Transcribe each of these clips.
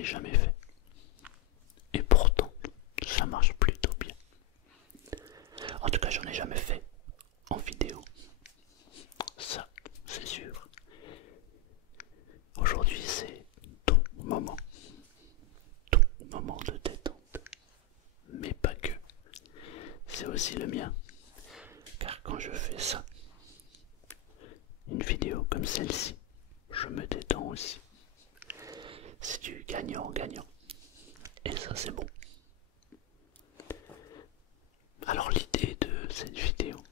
ai jamais fait. Et pourtant, ça marche plutôt bien. En tout cas, j'en ai jamais fait en vidéo. Ça, c'est sûr. Aujourd'hui, c'est ton moment. Ton moment de détente. Mais pas que. C'est aussi le mien. Car quand je fais ça, une vidéo comme celle-ci, je me détends aussi. C'est du gagnant-gagnant. Et ça, c'est bon. Alors l'idée de cette vidéo,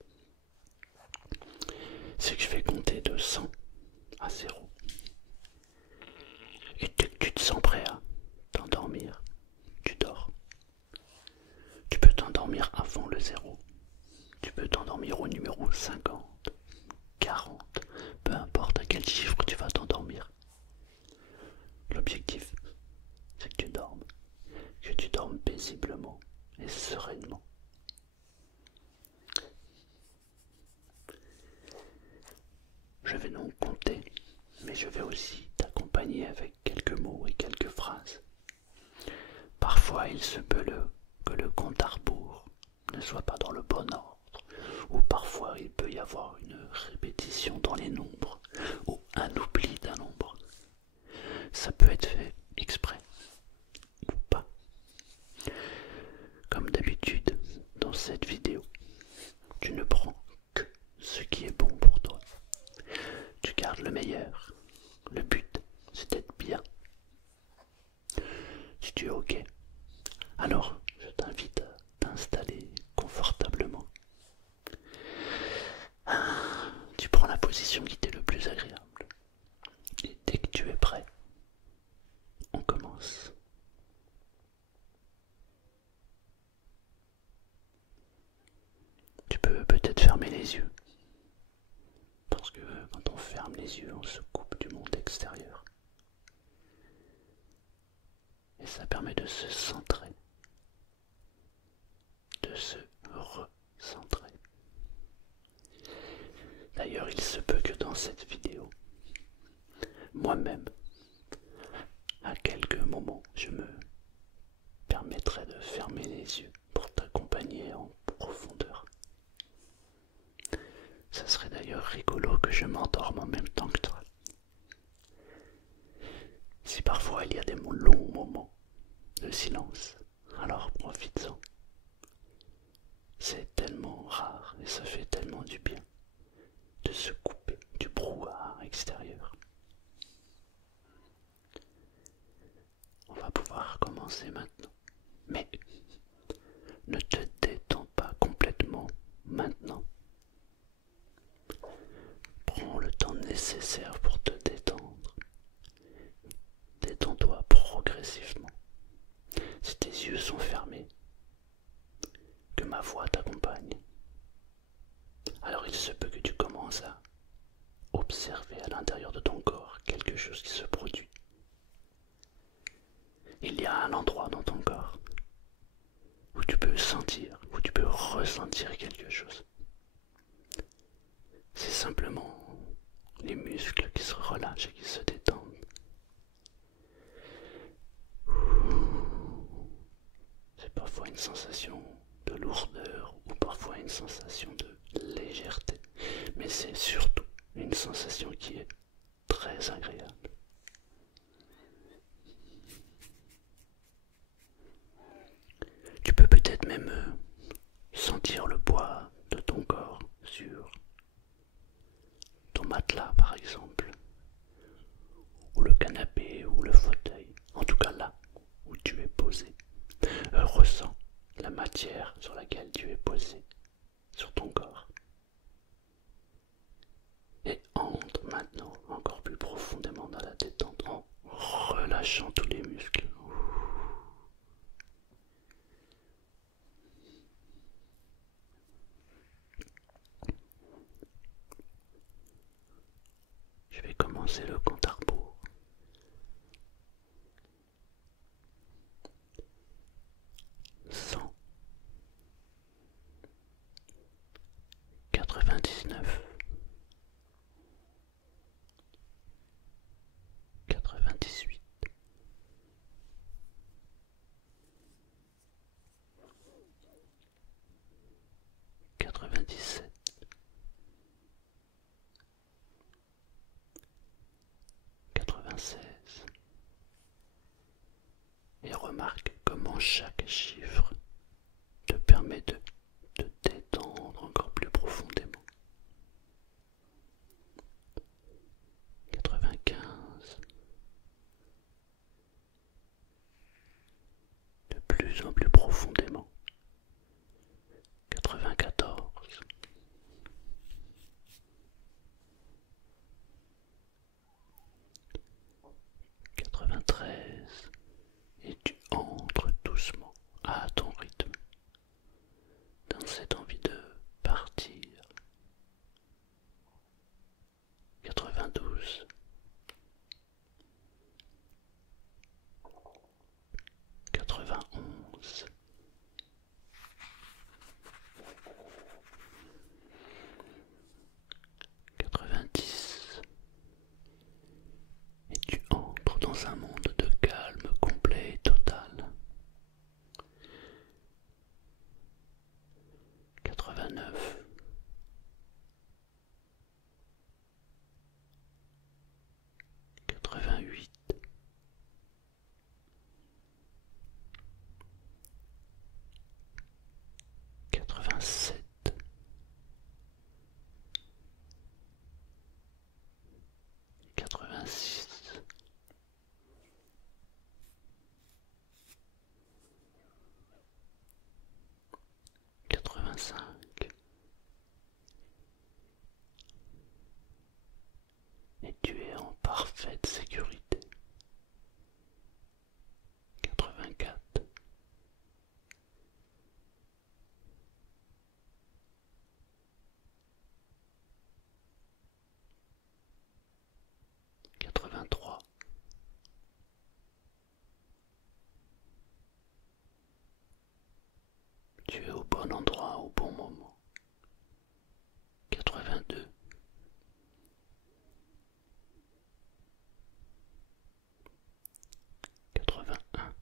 c'est que je vais compter de 100 à 0. Et dès que tu te sens prêt à t'endormir, tu dors. Tu peux t'endormir avant le 0. Tu peux t'endormir au numéro 50, 40, peu importe à quel chiffre tu vas t'endormir. L'objectif, c'est que tu dormes paisiblement et sereinement. Je vais donc compter, mais je vais aussi t'accompagner avec quelques mots et quelques phrases. Parfois, il se peut que le compte à rebours ne soit pas dans le bon ordre, ou parfois il peut y avoir une répétition dans les nombres, ou un oubli d'un nombre. Ça peut être fait exprès, ou pas. Comme d'habitude, dans cette vidéo, tu ne prends que ce qui est bon pour toi. Tu gardes le meilleur. Le but, c'est d'être bien. Si tu es OK, alors je t'invite à t'installer confortablement. Tu prends la position qui t'est le plus agréable. Et dès que tu es prêt, on commence. Tu peux peut-être fermer les yeux. Parce que quand on ferme les yeux, on se coupe du monde extérieur. Et ça permet de se centrer. De se recentrer. D'ailleurs, il se peut que dans cette vidéo, moi-même, à quelques moments, je me permettrai de fermer les yeux pour t'accompagner en profondeur. Ça serait d'ailleurs rigolo que je m'endorme en même temps que toi. Si parfois il y a des longs moments de silence, alors profites-en. C'est tellement rare et ça fait tellement du bien de se couper du brouhaha extérieur. On va pouvoir commencer maintenant. Mais ne te détends pas complètement maintenant. Prends le temps nécessaire pour te détendre. Détends-toi progressivement. Si tes yeux sont fermés, que ma voix t'accompagne. Alors il se peut que tu commences à observer à l'intérieur de ton corps quelque chose qui se produit. Il y a un endroit dans ton corps où tu peux sentir, où tu peux ressentir quelque chose. C'est simplement les muscles qui se relâchent et qui se détendent. C'est parfois une sensation de lourdeur ou parfois une sensation de légèreté, mais c'est surtout une sensation qui est très agréable. Tu peux peut-être même sentir le poids de ton corps sur ton matelas par exemple, ou le canapé ou le fauteuil, en tout cas là où tu es posé. Ressens la matière sur laquelle tu es posé sur ton corps. Et entre maintenant encore plus profondément dans la détente en relâchant tous les muscles. Je vais commencer le compte à rebours. 100, 99, 98, 96. Et remarque comment chaque chiffre te permet de te détendre encore plus profondément. 95. De plus en plus profondément. 94. 93. Et tu entres doucement à ton rythme dans cette envie de partir. 92. 91. 90. Et tu entres dans un monde de calme complet et total. 89. 88. 87. 86. 85. Et tu es en parfaite sécurité. 84. 83. Tu es au bon endroit au bon moment. 82. 81.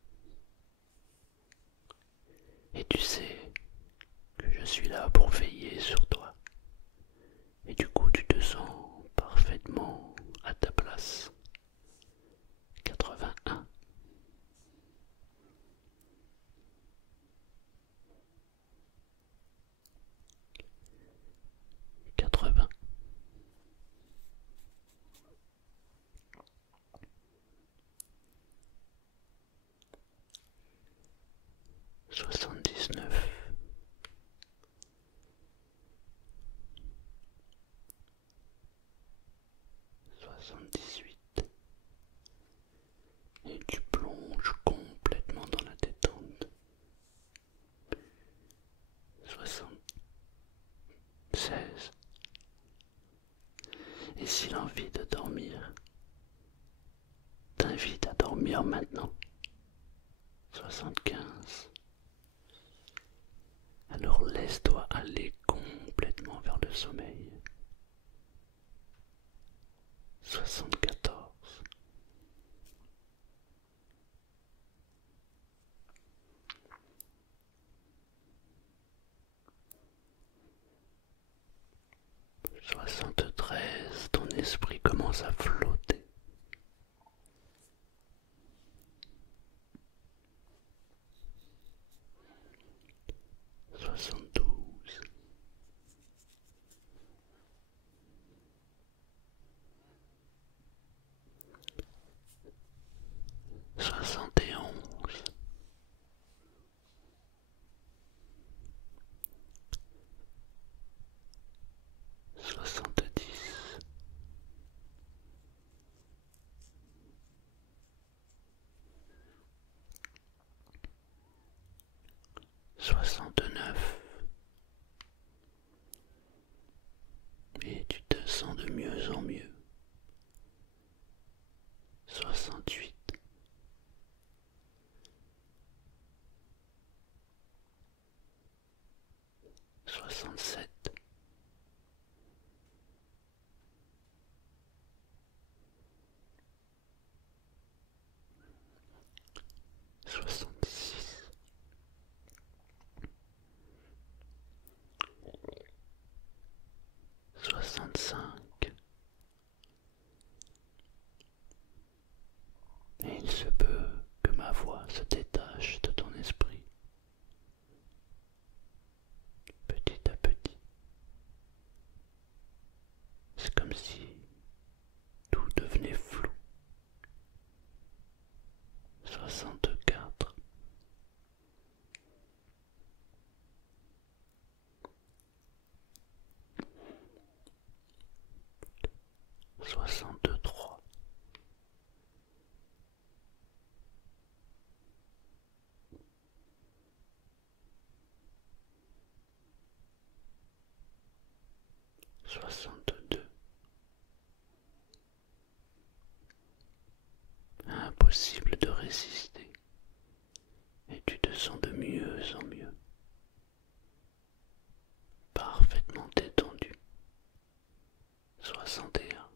Et tu sais que je suis là pour veiller sur toi. Et du coup tu te sens parfaitement à ta place. 81. 80. 79. 78. Et tu plonges complètement dans la détente. 76. Et si l'envie de dormir t'invite à dormir maintenant. 75. Alors laisse-toi aller complètement vers le sommeil. 74. 73. Ton esprit commence à flotter. 72. 71. 70. 69. Et tu te sens de mieux en mieux. 68. 67. 66. 65. 63, 62. Impossible de résister, et tu te sens de mieux en mieux, parfaitement détendu. 61,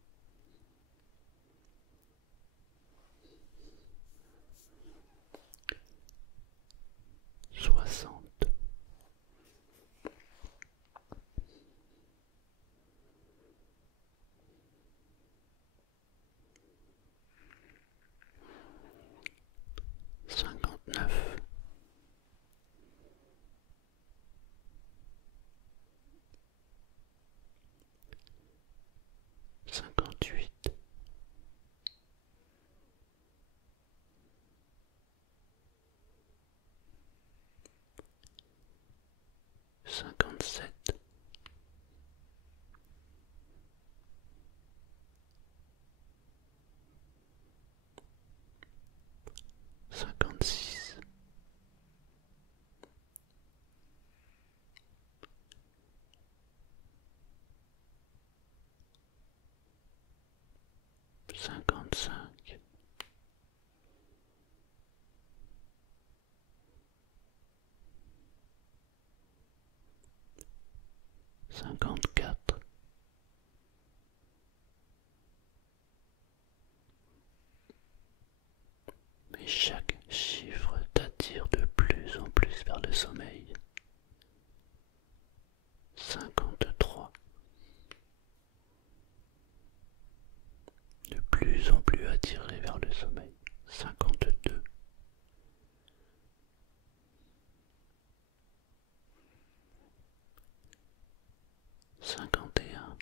60, 59, 58, 57, 56, 55, 54, 'Mais chaque chiffre t'attire de plus en plus vers le sommeil. 53, de plus en plus attiré vers le sommeil. 52, 51,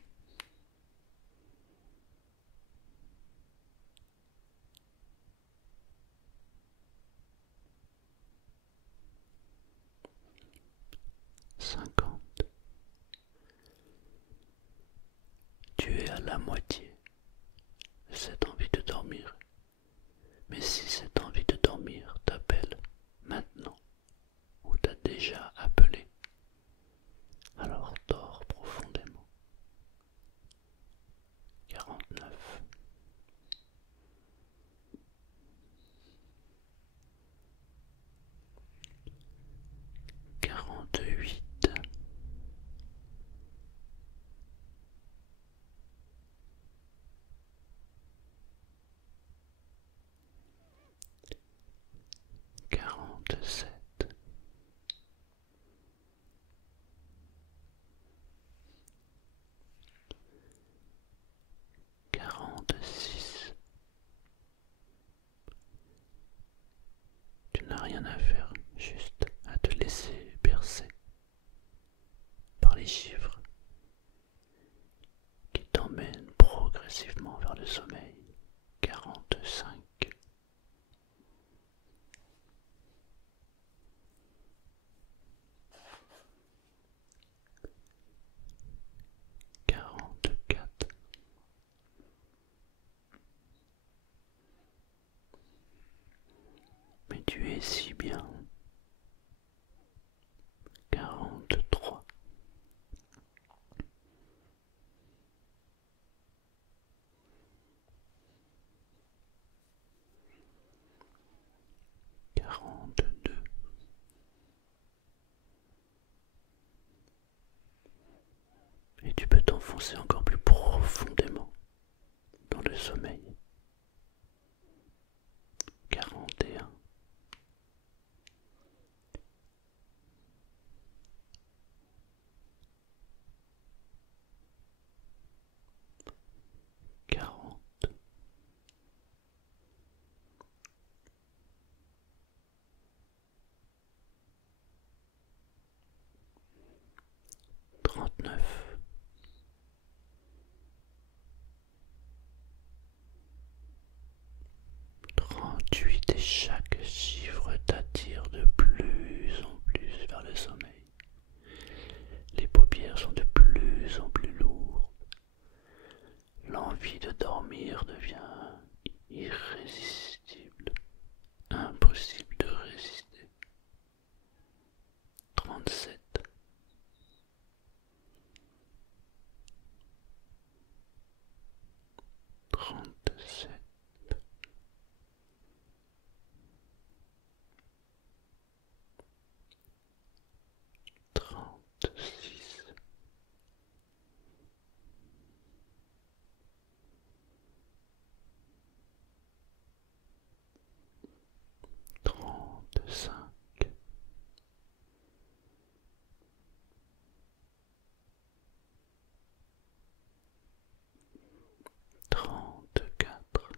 50. Tu es à la moitié de cette envie de dormir. Mais si cette envie de dormir t'appelle maintenant ou t'a déjà appelé, alors dors profondément. 49, 48, 47, 46. Tu n'as rien à faire, juste à te laisser bercer par les chiffres qui t'emmènent progressivement vers le sommeil. 45, 44, 'Mais tu es si bien. 43, 42, et tu peux t'enfoncer encore plus profondément dans le sommeil. 41, 40, 39, 38, et chaque chiffre t'attire de plus en plus vers le sommeil. Les paupières sont de plus en plus lourdes. L'envie l'envie de dormir devient irrésistible, impossible de résister. 37, 37, 36, 35, 34,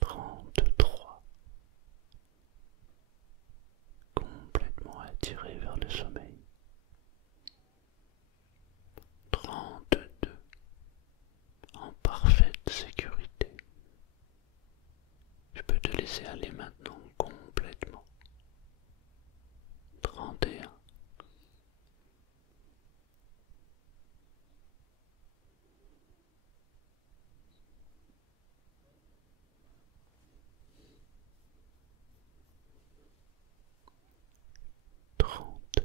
33, complètement attiré vers le sommeil. 32, en parfaite sécurité. Je peux te laisser aller maintenant complètement. 31, 30,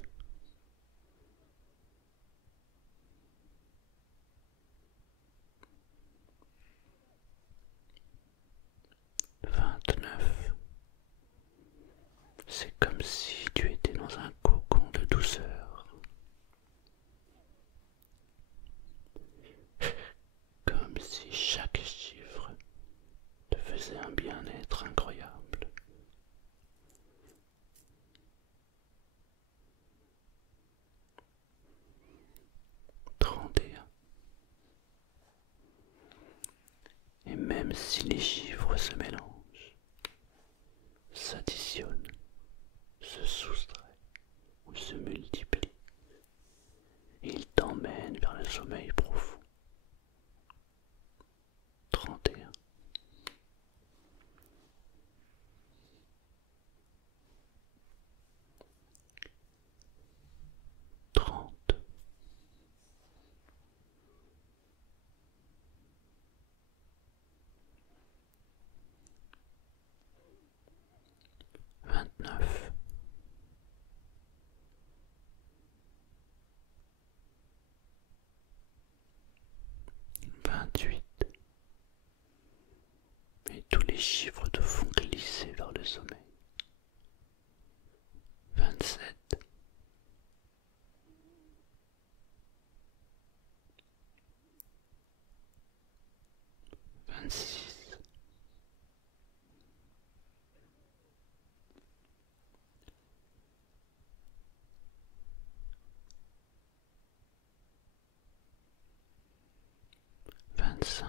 29. C'est comme si tu étais dans un cocon de douceur, comme si chaque chiffre te faisait un bien-être incroyable. 31. Et même si les chiffres se mélangent, s'additionnent, se soustraient ou se multiplient, ils t'emmènent vers le sommeil profond. 31, 30, 29, 28, et tous les chiffres te font glisser vers le sommeil. 27, 26, 25,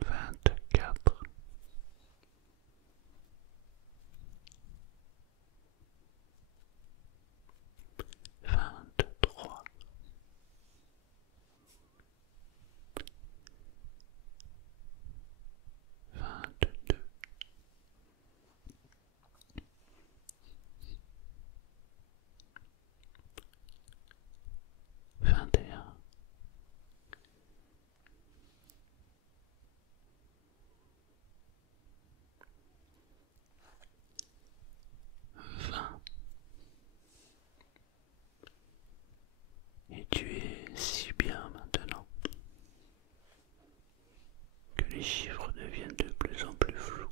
24, 23, 22, 21, 20. Et tu es si bien maintenant que les chiffres deviennent de plus en plus flous,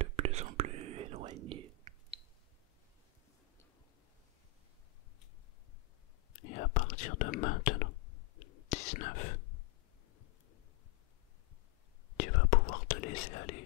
de plus en plus éloignés. Et à partir de maintenant, 19, tu vas pouvoir te laisser aller